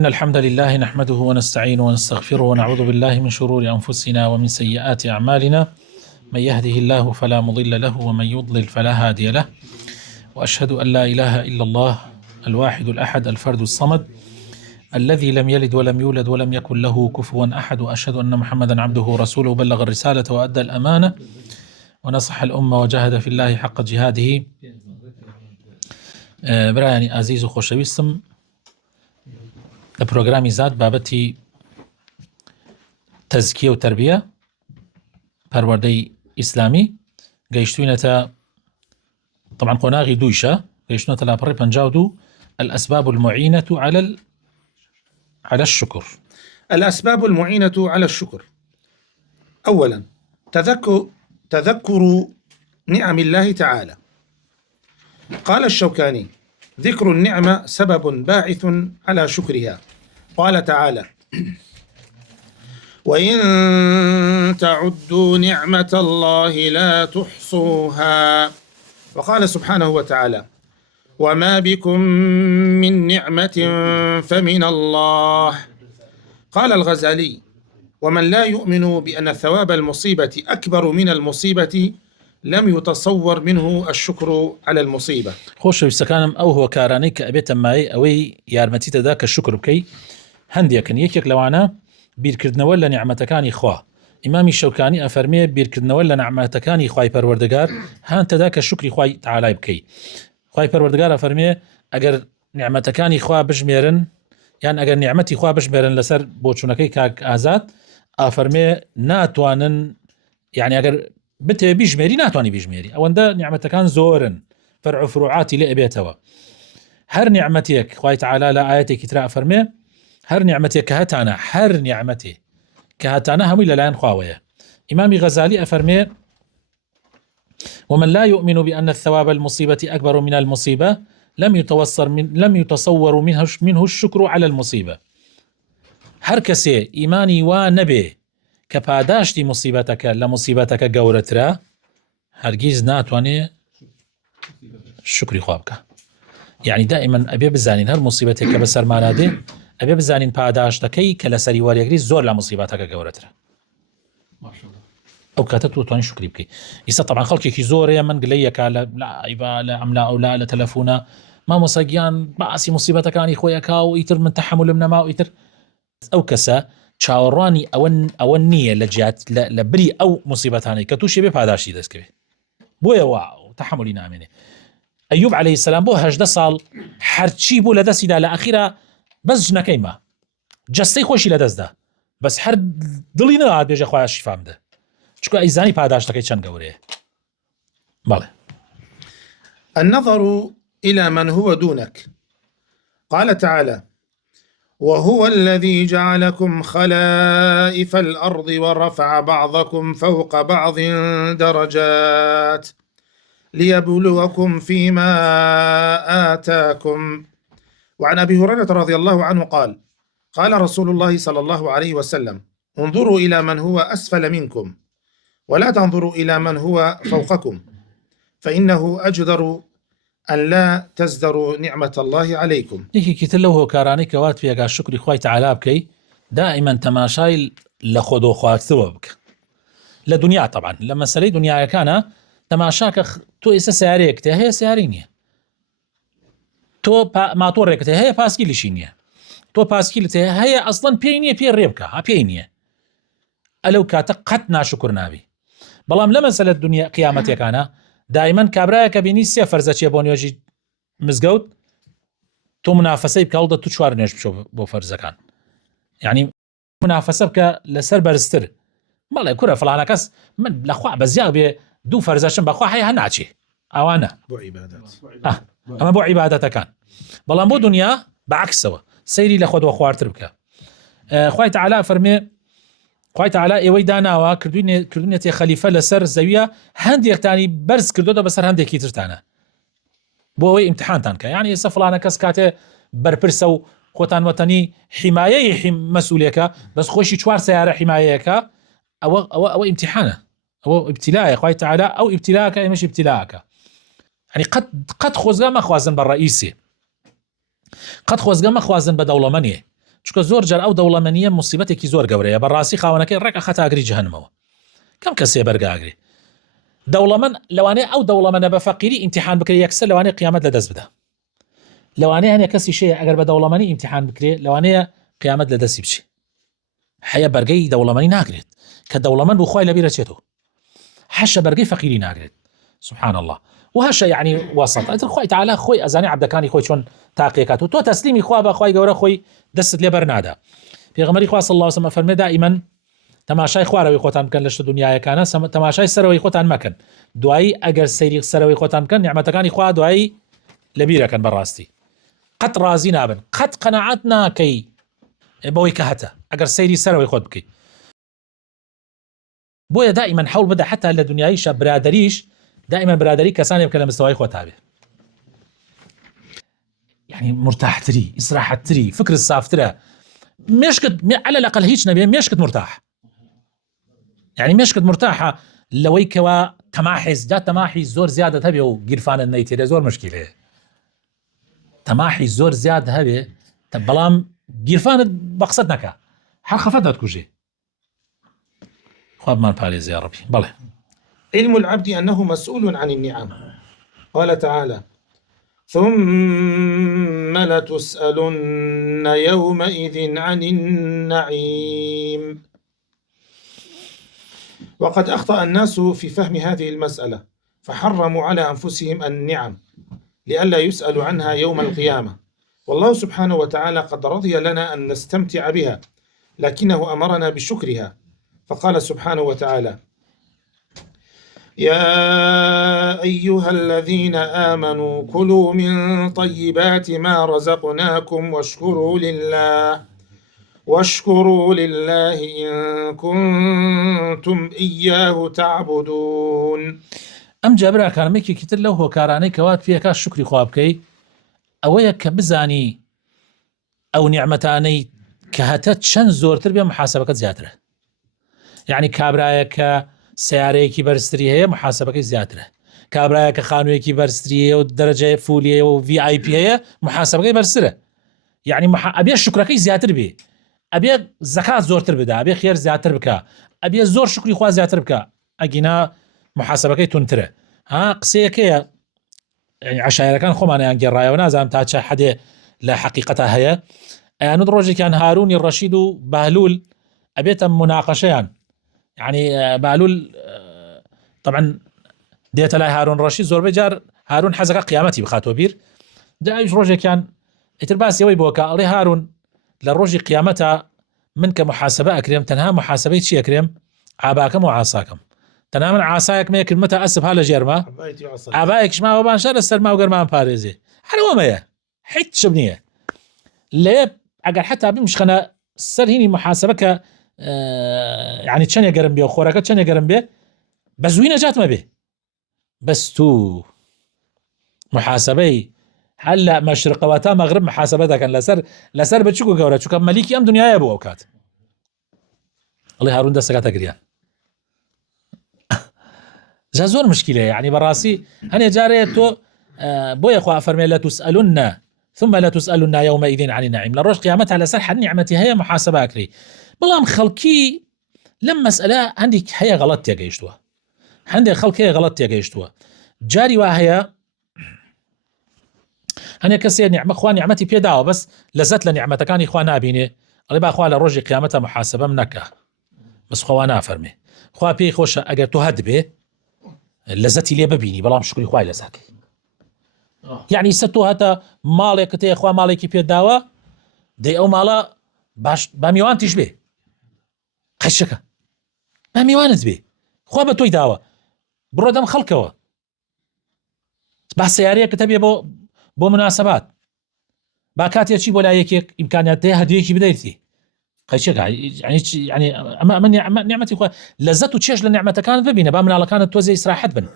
إن الحمد لله نحمده ونستعينه ونستغفره ونعوذ بالله من شرور أنفسنا ومن سيئات أعمالنا. من يهده الله فلا مضل له ومن يضلل فلا هادي له، وأشهد أن لا إله إلا الله الواحد الأحد الفرد الصمد الذي لم يلد ولم يولد ولم يكن له كفوا أحد، وأشهد أن محمدا عبده ورسوله بلغ الرسالة وأدى الأمانة ونصح الأمة وجاهد في الله حق جهاده. برایانی عزیز و خۆشەویستم، لە پرۆگرامی زاد بابەتی تەزکیە و تەربیە پەروەردەی ئیسلامی گەیشتوینەتە، طبعا قۆناغی دوویشە، گەیشتوونەتە لاپەڕی 52 الأسباب المعينة على الشكر. الأسباب المعينة على الشكر. أولا تذكر نعم الله تعالى. قال الشوكاني: ذكر النعمة سبب باعث على شكرها. قال تعالى: وإن تعدوا نعمة الله لا تحصوها. وقال سبحانه وتعالى: وما بكم من نعمة فمن الله. قال الغزالي: ومن لا يؤمن بأن ثواب المصيبة أكبر من المصيبة لم يتصور منه الشكر على المصيبة. خۆشەویستەکانم، ئەو هۆکارانەی کە ئەبێتە مای ئەوەی یارمەتی دەدا کە شکر بکەی هەندێکن. یەکێک لەوانە بیرکردنەوە لە نیعمەتەکانی خوا. ئیمامی شەوکانی ئەفەرمێ بیرکردنەوە لە نیعمەتەکانی خوای پەروەردگار هەن تەدا کە شکری خوای تەعالای بکەی. خوای پەروەردگار ئەفەرمێ ئەگەر نیعمەتەکانی خوا بژمێرن، یان ئەگەر نیعمەتی خوا بژمێرن لەسەر بۆچوونەکەی کاک ئازاد، ئەفەرمێ ناتوانن، یعنی ئەگەر بتێ بیژمێری ناتوانانی بیژمێری. ئەوەندە نیعمەتەکان زۆرن، فەرع و فروعاتی لێ ئەبێتەوە. هەر نیعمەتێک خوای تەعالا لە ئاەتێکی ترا ئەفەرمێ هەر نیعمەتێک کە هەتانە، هەر نیعمەتێ کە هەتانە هەمووی لەلایەن خواوەیە. ئیمامی غەزالی ئەفەرمێ: ومن لا يؤمن بأن الثواب المصيبة أكبر من المصيبة لم يتصور منه الشكر على المصيبة. هەر کەسێ ئیمانی وا نەبێ کە پاداشتی مصیبەتەکە لە مصیبەتەکە گەورەترە، هەرگیز ناتوانێ شکری خوا بکە. یعنی دائما ئەبێ بزانین هەر مصیبەتێک کە بەسەرمانە دێ ئەبێ بزانین پاداشتەکەی کە لەسەری وەرەگری زۆر لە مصیبەتەکە گەورەترە. ئەو کاتە تۆ توانی شکری بکەی. ئیستا طبعا خەڵکێکی زۆرەیە من گلەیەکە لە لایڤە، لە ئەملا ئەولا، لە تەلەفۆنە، مامۆساگیان باسی مصیبەتەکانی خۆیەکا و ئیتر من تەحملم نەما و ئیتر. ئەو کەسە چاوەڕوانی ئەوە نییە لە بری ئەو مصیبەتانەی کە تووشێ بێ پاداشتی دەستکەوێ. بۆیە وا تەحملی نامێنێ. ئەیوب عەلەیهی سەلام بۆ 18 ساڵ هەرچی بوو لە دەستیدا، لە ئەخیرا بەس ژنەکەی ما جەستەی خۆشی لە دەستدا، بەس هەر دڵی نەهات بێژە خوایە شیفام بدە، چونکە ئەیزانی پاداشتەکەی چەند گەورەیە. بەڵێ. النظر إلى من هو دونك. قال تعالى: وهو الذي جعلكم خلائف الأرض ورفع بعضكم فوق بعض درجات ليبلوكم فيما آتاكم. وعن أبي هريرة رضي الله عنه قال: قال رسول الله صلى الله عليه وسلم: انظروا إلى من هو أسفل منكم ولا تنظروا إلى من هو فوقكم فإنه أجدر أن لا تزدروا نعمة الله عليكم. یەکێکی تر لەو هۆکارانەی کەوات پێگا شکری خوای تەعالا بکەی، دائما تەماشای لە خۆدۆ خواردنەوە بکە لە دنیا. طبعا لە مەسەلەی دنیاەکانە تەماشاکە تۆ ئێستا سیارەیەک تێ هەیە، سیاری نییە. تۆ ماتۆڕێکت هەیە، پاسکیلیشی نییە. تۆ پاسکیلت هەیە، ئەسڵەن پێی نییە پێ ڕێ بکە، پێی نییە. ئەلەو کاتە قەت ناشکر نابی. بەڵام لە مەسەلە دنیا قیامەتەکانە دائما کابرایە کە بینی 3 فەرزە چیە بۆ نوێژی مزگەوت، تۆ منافەسەی بکە، هەڵدە تو 4 نوێژ بچۆ بۆ فەرزەکان. یعنی منافەسە بکە لەسەر بەرزتر. بەڵێ کورە فڵانە کەس من لەخوا بەزیاد بێ 2 فەرزەشم بەخوا هەیە هە ناچێ، ئەوانە بۆ عیبادەت. ئەمە بۆ عیبادەتەکان. بەڵام بۆ دنیا بەعکسەوە، سەیری لە خۆدۆ خواردتر بکە. خوای تەعالا فەرمێ، خوای تەعالا ئێوەی داناوە کردوونێتێ خەلیفە لەسەر زەویە، هەندێکتانی بەرز کردوتە بەسەر هەندێکی ترتانە بۆ ئەوەی ئیمتحانتان کە. یعنی ئێستا فڵانە کەس کاتێ بەرپرسە و خۆتان وەتەنی حیمایەی مەسئولێکە، بەس خۆشی 4 سیارە حیمایەیەکە، ئەوە ئیمتحانە، ئەوە ئیبتیلایە. خوای تەعالا ئەو ئیبتیلاکە، ئێمەش ئیبتیلاکە. يعني قد خۆزگا مەخوازن بە ڕەئیسێ، قەت خۆزگە مەخوازن بە دەوڵەمەندێ، چونکە زۆر جار ئەو دەوڵەمەندیە موسیبەتێکی زۆر گەورەیە بەڕاستی خاوەنەکەی ڕێک ئەخەتە ئاگری جەهەنەمەوە کەم کەسێ بەرگاگرێ دەوڵەمەند لەوانەیە ئەو دەوڵەمەندە بە فەقیری ئیمتیحان بکرێ یەکسەر لەوانەیە قیامەت لەدەست بدە لەوانەیە هەنێ کەسی شەیە ئەگەر بە دەوڵەمەندی ئیمتیحان بکرێ لەوانەیە قیامەت لەدەستی بچێ حەیە بەرگەی دەوڵەمەندی ناگرێت کە دەوڵەمەند بوو خوای لەبیرە چێتەوە حەشە بەرگەی فەقیری ناگرێت سبحان الله وهەشە یعنی وەسەط ئەتر خوای تعالی خۆی ئەزانێ عەبدەکانی خۆی چۆن تاقیەکات و تۆ تەسلیمی خوا بە خوای گەورە خۆی دەستت لێ بەرنادا پێغەمبەری خوا صلی الله علیه و سلم فەرمێ دائیمەن تەماشای خوارەوەی خۆتان بکەن لە شتە دنیایەکانە تەماشای سەرەوەی خۆتان مەکەن دوایی ئەگەر سەیری سەرەوەی خۆتان بکەن نیعمەتەکانی خوا دوایی لەبیرەکەن بەڕاستی قەت ڕازی نابن قەت قەناعەت ناکەی بەوەی کە هەتە ئەگەر سەیری سەرەوەی خۆت بکەیت بۆیە دائیمەن حەول بدە حتا لە دنیاییشە برادەریش دائما برادری کەسانی بکە لە مستەوای خۆتابێ يعني مرتاحتري إسراحتري فكر الصافترة مشكت على الأقل هيك نبي مشكت مرتاح يعني مشكت مرتاحة لويكوا تماحز جات تماحي زور زيادة هبي وقرفان النيتي زور مشكلة تماحي زور زيادة هبي تبلام قرفان بقصدناك حرخفتها تكوجي خواب ما باريز يا ربي بله علم العبد أنه مسؤول عن النعم قال تعالى ثم لتسألن يومئذ عن النعيم وقد أخطأ الناس في فهم هذه المسألة فحرموا على أنفسهم النعم لئلا يسألوا عنها يوم القيامة والله سبحانه وتعالى قد رضي لنا أن نستمتع بها لكنه أمرنا بشكرها فقال سبحانه وتعالى يا أيها الذين آمنوا كلوا من طيبات ما رزقناكم واشكروا لله إن كنتم إياه تعبدون ئەم جابرا کارمێکی کتر لەو هۆکارانەی کەوات پێکا شکری خوا بکەی ئەوەیە کە بزانی ئەو نیعمەتانەی کە هەتە چەند زۆرتر بێ محاسبەکەت زیاترە یعنی کابرایە کە سیارەیەکی بەرزتری هەیە محاسبەکەی زیاترە کابرایە کە خانوویەکی بەرزتریە و دەرەجەی فولیە و VIP هەیە محاسبەکەی بەرزترە یعنی ئەبێ شکرەکەی زیاتر بێ ئەبێ زەکات زۆرتر بدە ئەبێ خێر زیاتر بکە ئەبێ زۆر شکری خوا زیاتر بکە ئەگینا محاسبەکەی تونترە ها قسەیەکەیە يعني عشایرەکان خۆمانیان گێڕایەوە نازانم تا چه حدێ لە حەقیقەتە هەیە ئەیانوت ڕۆژێکیان هارونی ڕەشید و بەهلول ئەبێتە مناقەشەیان يعني بەهلول طبعا دێتە لای هارون ڕەشید زۆربەی جار هارون حەزەکە قیامەتی بخاتۆ بیر داویش ڕۆژێکیان ئیتر باسیەوەی بۆکە ئەڵێ هارون لە ڕۆژی قیامەتە من کە محاسبە ئەکرێم تەنها محاسبەی چی ئەکرێم عاباکەم و عاساکەم تەنها من عاسایەک مێکردمەتە ئەسب ها لە ژێرمە ئابایەکیش ماوە باشە لە سەرما و گەرمان پارێزێ هەروەمەیە هیچ شم نییە لێ ئەگەر حتا بمشخەنە سەر هینی محاسبە کە يعني چەندێ گەرم بێ و خۆرەکە چەندێ گەرم بێ بە زووی نەجاتمە بێ بەس تو محاسبەی هەل لە مەشرقەوە تا مەغرب محاسبە دەکەن لەسەر بچووک و گەورە چووکە مەلیکی ئەم دنیاە بوو ئەو کات ئەڵێ هارون دەستەکەتە گریان جا زۆر مشکلەیە يعني بەڕاستی هەنێ جارەیە تۆ بۆیە خوا فەرمێ لەتوسئەلونا ثم لتسألن يومئذ عن النعيم لە ڕۆژ قیامەتە لەسەر هەر نیعمەتی هەیە محاسبە ئەکرێ بەڵام خەڵکی لەم مەسئلە هەندێک هەیە غەڵەت تێگەیشتووە هەندێک خەڵک هەیە غەڵەت تێگەیشتووە جاری وا هەیە هەنێک کەسێ خوا نیعمەتی پێداوە بەس لەزەت لە نیعمەتەکانی خوا نابینێ ئەڵێ با خوا لە ڕۆژی قیامەتە محاسبەم نەکە بەس خوا نافەرمێ خوا پێی خۆشە ئەگەر تۆ هەت بێ لەزەتی لێ ببینی بەڵام شکری خوای لەسەرکەی یعنی سە تۆ هەتە ماڵێکت هەیە خوا ماڵێکی پێداوە دەی ئەو ماڵە باش با میوان تیش بێ قەیشەکە با میوانت بێ خوا بە تۆی داوە بڕۆ دەم خەڵکەوە با سیارەیەکت هەبێ بۆ مناسبات با کاتێکی بۆ لای یەکێک ئیمکانیات هەیە هەدیەکی بدەیتی قەیشەکە يعني ئەمە نیعمەتی خوا لەزەت و چێژ لە نیعمەتەکانت ببینە با مناڵەکانت تۆزێ ئیسراحەت بن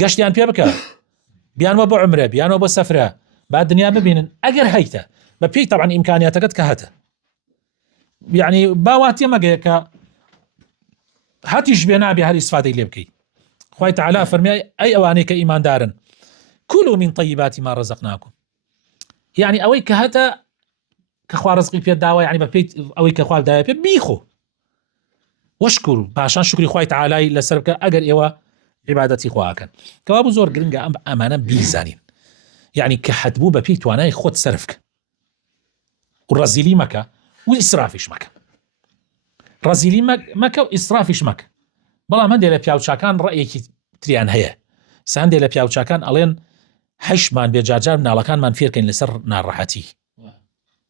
گەشتیان پێ بکە بیانوە بۆ عمرە بیانوە بۆ سەفرە با دنیا ببینن ئەگەر هەیتە بە پێی طبعا ئیمکانیاتەکەت کە هەتە يعني باواتیە مەگەیە کە هەتیش بێ نابێ هەر ئیسفادەی لێ بکەیت خوای تعالی فەرمی ئەی ئەوانەی کە ئیماندارن كلوا من طيبات ما رزقناكم يعني ئەوەی کە هەتە كخوا رزقي في الدعوة يعني ببيت أو كخوا داية بيخو واشكر باشان شكري خوي تعالى لسربك أجر إيوا عبادتي خواكن كوابو زور جرينجا أمانة بيزانين يعني كحتبو ببيت وانا خود سرفك والرزيلي مكة وإسرافش مكة رزيلي مكة وإسرافش مكة بلا من دي لبياوشاكان رأيك تريان هيا سان دي لبياوشاكان ألين حشمان بيجاجار من علاكان من فيركين لسر نار راحتي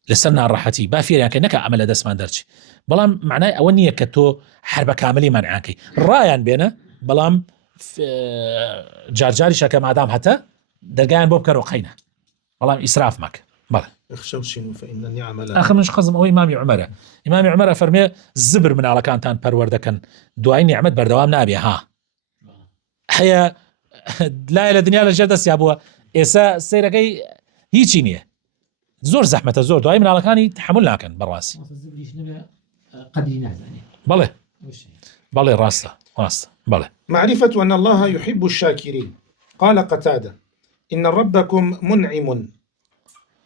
لسر نار راحتي با فير يعني نكا عمل دسمان درج بلام معناه أولنية كتو حرب كاملي منعاكي رايان بينا بلام جارجاري شاكا مادام حتى دقان بوب كرو قينا بلام إسراف مك بلا اخشوشنوا فإن النعم لا آخر منش قزم أو إمامي عمر فرمي زبر من على كان تان پرورده كان دعاي نعمت بردوام نابي ها حيا لا إلى دنيا لجدس يا أبوه إسا سيركي هيچي نيه زور زحمة زور دعاي من على كاني تحمل لكن براسي بلى راسته بلى معرفة أن الله يحب الشاكرين. قال قتادة إن ربكم منعم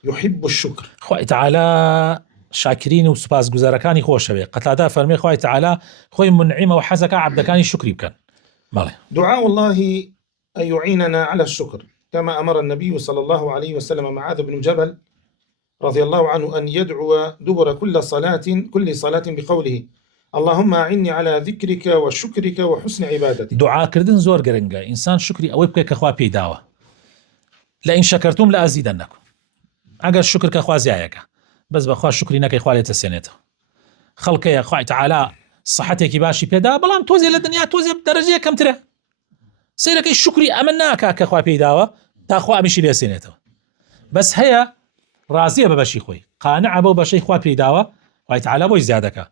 يحب الشكر. خوي تعالى شاكرين وسباس گزاركاني خوش به قتادة فرمي خوي تعالى خوي منعم وحزك عبدكاني شكري بكن بلى دعاء الله أن يعيننا على الشكر كما أمر النبي صلى الله عليه وسلم معاذ بن جبل رضي الله عنه أن يدعو دبر كل صلاة بقوله اللهم أعني على ذكرك وشكرك وحسن عبادتك. دعاء كردن زور گرنگا إنسان شكري أو بك كخوا بيداوا لئن شكرتم لأزيدنكم أجر شكر كخوا زيايك بس بخوا شكري نك إخوالي تسينته خلق يا خوي تعالى صحتك باشي بيدا بلام توزي للدنيا توزي بدرجة كم ترى سيرك الشكري أمناك كخوا بيداوا تاخوا أمشي لسينته بس هي رازية ببشي خوي قانع أبو بشي خوا بيداوا خوي تعالى بو زيادك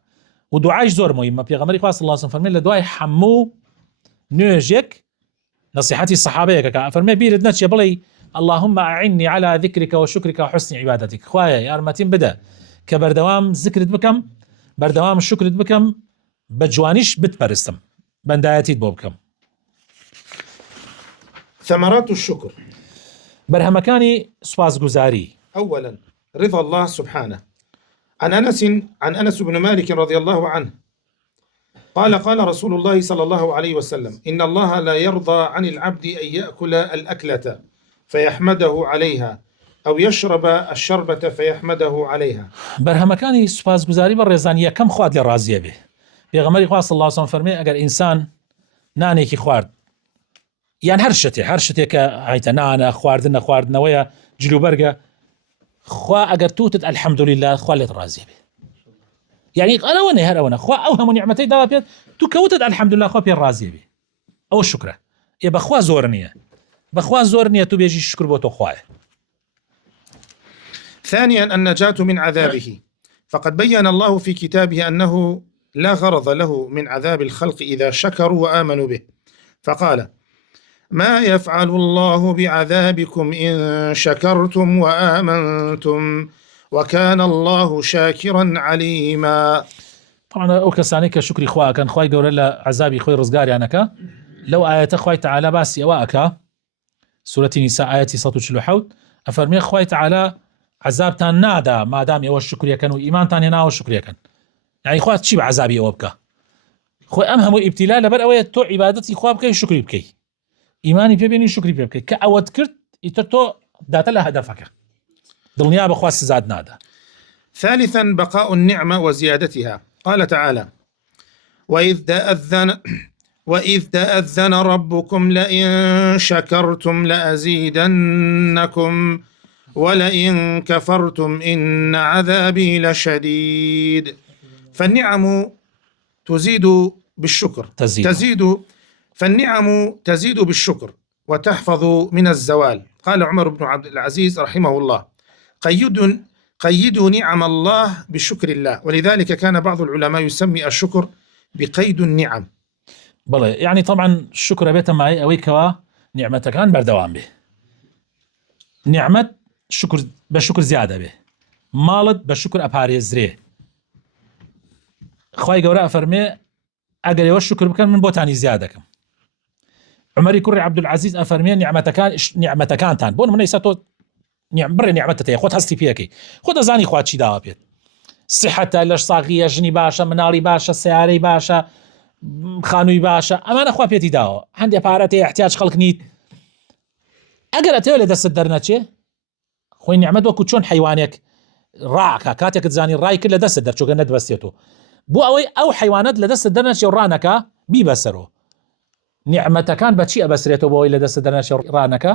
ودعاء زور مهم بيغمري خاص الله صلى الله عليه وسلم لدعاء حمو نيجك نصيحتي الصحابة كفرمي بيرد نتش بلي اللهم أعني على ذكرك وشكرك وحسن عبادتك خوايا يا أرمتين بدا كبردوام ذكرت بكم بردوام شكرت بكم بجوانيش بتبرستم بنداياتي بوبكم. ثمرات الشكر برهمكاني سواز جزاري. أولا رضا الله سبحانه. عن أنس بن مالك رضي الله عنه قال رسول الله صلى الله عليه وسلم إن الله لا يرضى عن العبد أن يأكل الأكلة فيحمده عليها أو يشرب الشربة فيحمده عليها. برهمكاني سواز جزاري بالرزانية كم خواد للرازية به بيغمري خاص الله صلى الله عليه وسلم فرمي أجر نانێکی خوارد یان هەر شتێکە هایتە نانە خواردنە وەیە جلوبەرگە خوا ئەگەر توتت ئەلحەمدولیلا خوا لێت ڕازی بێ یعنی ئەوە هەر ئەوە خوا ئەو هەموو نیعمەتەی داوا پێت تو کەوتت ئەلحەمدولیلا خوا پێ ڕازی بێ ئەوە شکرە بەخوا زۆر نییە تو بێژی شکر بۆ تۆ خوایە. ثانيا النجاة من عذابه فقد بين الله في كتابه أنه لا غرض له من عذاب الخلق إذا شكروا وآمنوا به فقال ما يفعل الله بعذابكم إن شكرتم وآمنتم وكان الله شاكرا عليما. طبعا ئەو کەسانەی کە شکری خواکەن خوای گەورە لە عەزابی خۆی ڕزگاریانەکە لەو ئاەتە خوای تەعالە باسی ئەوە ئەکا سورەتی نیسا ئاەتی 147 ئەفەرمێ خوای تەعالە عەزابتان نادا مادام ئێوە شکریەکەن و ئیمانتان هێناوە شکریەکەن یعنی خوا چی بە عەزابی ئەوە بکە خۆی ئەم هەموو ئیبتیلا لەبەر ئەوەیە تۆ عیبادەتی خوا بکەی شکری بکەی ئیمانی پێبێنی شکری پێ بکەی کە ئەوەت کرد ئیتر تۆ داتە لە هەدەفەکە دڵنیا بەخوا سزاد نادا. ثالثا بقاء النعمة وزيادتها قال تعالى وإذ تأذن ربكم لئن شكرتم لأزيدنكم ولئن كفرتم إن عذابي لشديد. فالنعم تزيد بالشكر فالنعم تزيد بالشكر وتحفظ من الزوال. قال عمر بن عبد العزيز رحمه الله قيدوا نعم الله بشكر الله ولذلك كان بعض العلماء يسمي الشكر بقيد النعم. بلى يعني طبعا الشكر بيتا معي أويكوا نعمتك كان بردوام به نعمت شكر بشكر زيادة به مالت بشكر أباريزري خواهي قوراء فرمي أقل يوشكر بكان من بوتاني زيادكم. عمري كري عبد العزيز أفرمي نعمتكان تان بون من يساتو بڕێ نیعمەتت هەیە خۆت هەستی پێەکەی خۆ دەزانی خوا چی داوا پێت سیحەتە لەش ساغیە ژنی باشە مناڵی باشە سیارەی باشە خانووی باشە ئەمانە خوا پێتی داوە هەندێک پارەت هەیە احتیاج خەڵک نیت ئەگەر ئەتەوێت لە دەستت دەرنەچێ خۆی نیعمەت وەکو چۆن حیوانێک ڕاکە کاتێکت زانی ڕای کرد لە دەستت دەرچۆکە نەدبەستێتەوە بۆ ئەوەی ئەو حیوانات لە دەستت دەرنەچێ و ڕانەکە بیبەسەرەوە نیعمەتەکان بەچی ئەبەسرێتەوە بۆ ئەوەی لە دەستت دەرنەچێ ڕانەکە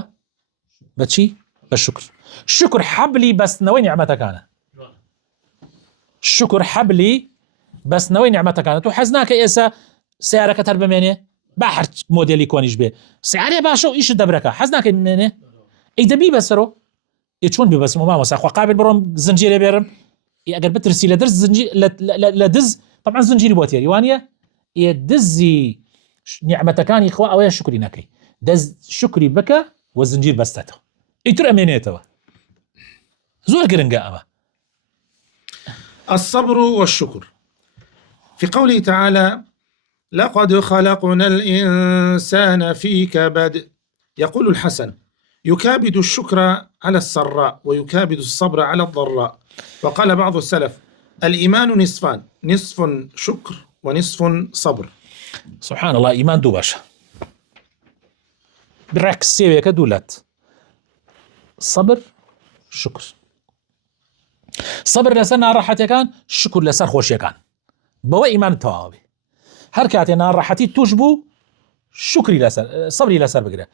بەچی بە شکر حەبلی بەستنەوەی نیعمەتەکانە شکر حەبلی بەستنەوەی نیعمەتەکانە تۆ حەز ناکە ئێستا سیارەکە تەر بمێنێ با هەر مۆدێلی کۆنیش بێ سیارێ باشە و ئیشت دەبرەکە حەز ناکەی بمێنێ ئەی دەبی بەسەرەوە چۆن ببەسم مامۆستا خوا قابل بڕۆم زنجیرێ بێرم ئەگەر بترسی لە دەست لە دز طبعا زنجیری بۆ تێری وانە دزی نیعمەتەکانی خوا ئەوەیە شکری نەکەی دەست شکری بکە و زنجیر بەستێتەوە ئیتر ئەمێنێتەوە زۆر گرنگە ئەمە. الصبر والشكر في قوله تعالى لقد خلقنا الإنسان في كبد يقول الحسن يكابد الشكر على السراء ويكابد الصبر على الضراء وقال بعض السلف الإيمان نصفان نصف شكر ونصف صبر. سبحان الله إيمان دو باشا بالعكس سيويك دولت صبر شكر صبر لەسەر ناڕەحەتیەکان شکر لەسەر خۆشیەکان بەوە ئیمان تەواوی هەر کاتێ ناڕەحەتی توش بوو شکری لەسەر سەبری لەسەر بگرە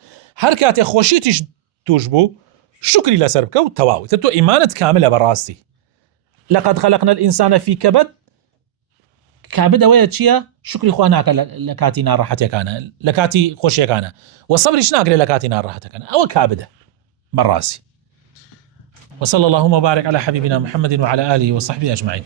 هەر کاتێ خۆشیتیش توش بوو شکری لەسەر بکە و تەواوی تۆ ئیمانت کاملە بەڕاستی. لقد خلقنا الإنسان في كبد کابد ئەوەیە چییە شکری خوا ناکە لە کاتی ناڕەحەتیەکانە لە کاتی خۆشیەکانە و سەبریش ناگرێت لە کاتی ناڕەحەتەکانە ئەوە کابدە بەڕاستی. وصلى اللهم وبارك على حبيبنا محمد وعلى آله وصحبه أجمعين.